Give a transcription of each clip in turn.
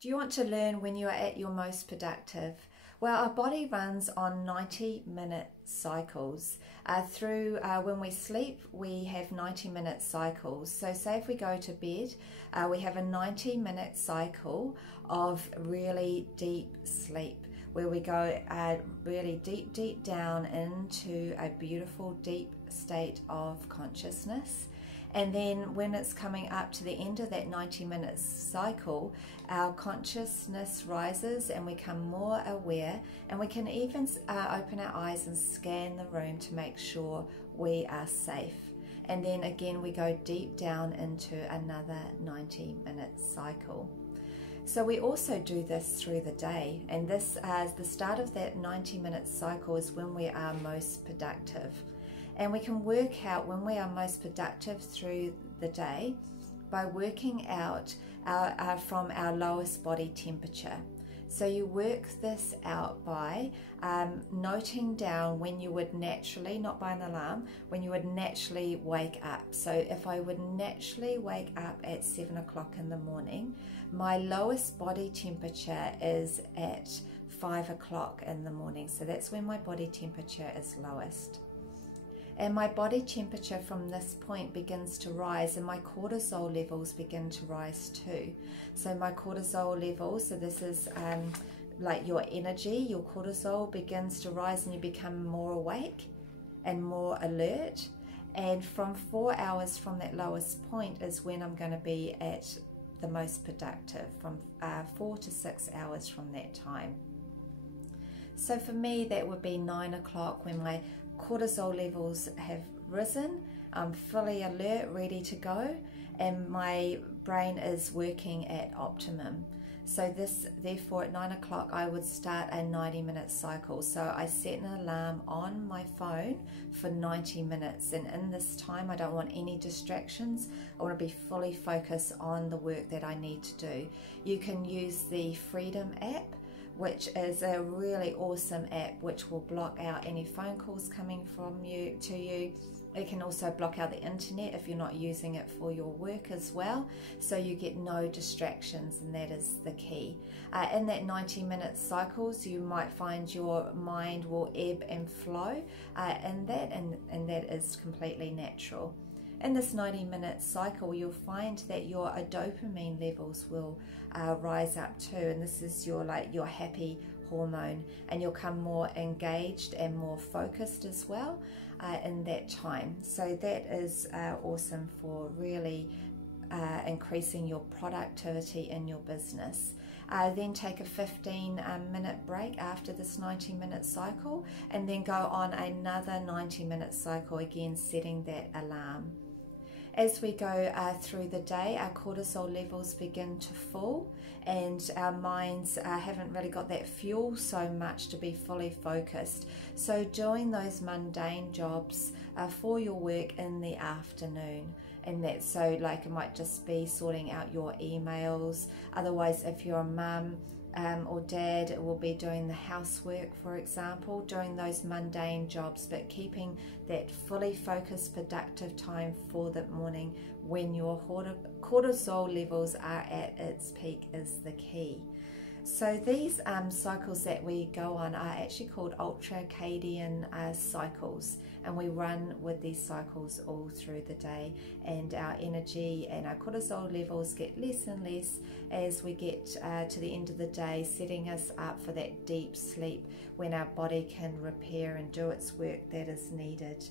Do you want to learn when you are at your most productive? Well, our body runs on 90-minute cycles. When we sleep, we have 90-minute cycles. So say if we go to bed, we have a 90-minute cycle of really deep sleep, where we go really deep down into a beautiful deep state of consciousness. And then when it's coming up to the end of that 90-minute cycle, our consciousness rises and we become more aware, and we can even open our eyes and scan the room to make sure we are safe. And then again, we go deep down into another 90-minute cycle. So we also do this through the day, and this as the start of that 90-minute cycle is when we are most productive. And we can work out when we are most productive through the day by working out from our lowest body temperature. So you work this out by noting down when you would naturally, not by an alarm, when you would naturally wake up. So if I would naturally wake up at 7 o'clock in the morning, my lowest body temperature is at 5 o'clock in the morning. So that's when my body temperature is lowest. And my body temperature from this point begins to rise, and my cortisol levels begin to rise too. So my cortisol levels, so this is like your energy, your cortisol begins to rise and you become more awake and more alert. And from 4 hours from that lowest point is when I'm going to be at the most productive, from 4 to 6 hours from that time. So for me, that would be 9 o'clock when my cortisol levels have risen. I'm fully alert, ready to go, and my brain is working at optimum. So therefore at 9 o'clock I would start a 90-minute cycle. So I set an alarm on my phone for 90 minutes, and in this time I don't want any distractions. I want to be fully focused on the work that I need to do. You can use the Freedom app, which is a really awesome app which will block out any phone calls coming from you to you. It can also block out the internet if you're not using it for your work as well, so you get no distractions, and that is the key. In that 90-minute cycles, you might find your mind will ebb and flow in that, and that is completely natural. In this 90-minute cycle, you'll find that your dopamine levels will rise up too, and this is your happy hormone, and you'll come more engaged and more focused as well in that time. So that is awesome for really increasing your productivity in your business. Then take a 15-minute break after this 90-minute cycle, and then go on another 90-minute cycle, again setting that alarm. As we go through the day, our cortisol levels begin to fall, and our minds haven't really got that fuel so much to be fully focused. So doing those mundane jobs for your work in the afternoon, and that's so like it might just be sorting out your emails. Otherwise, if you're a mum or dad, it will be doing the housework, for example, doing those mundane jobs, but keeping that fully focused, productive time for the morning when your cortisol levels are at its peak is the key. So these cycles that we go on are actually called ultradian cycles, and we run with these cycles all through the day, and our energy and our cortisol levels get less and less as we get to the end of the day, setting us up for that deep sleep when our body can repair and do its work that is needed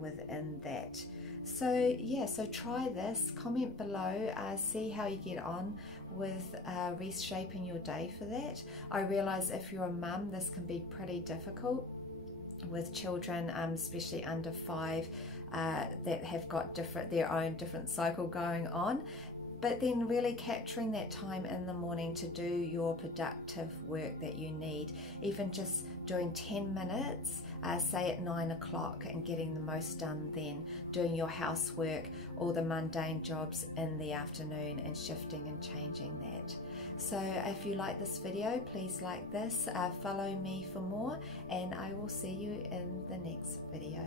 within that. So yeah, so try this, comment below, see how you get on with reshaping your day for that. I realize if you're a mum, this can be pretty difficult with children, especially under 5, that have got their own different cycle going on. But then really capturing that time in the morning to do your productive work that you need, even just doing 10 minutes, say at 9 o'clock, and getting the most done then, doing your housework, all the mundane jobs in the afternoon, and shifting and changing that. So if you like this video, please like this, follow me for more, and I will see you in the next video.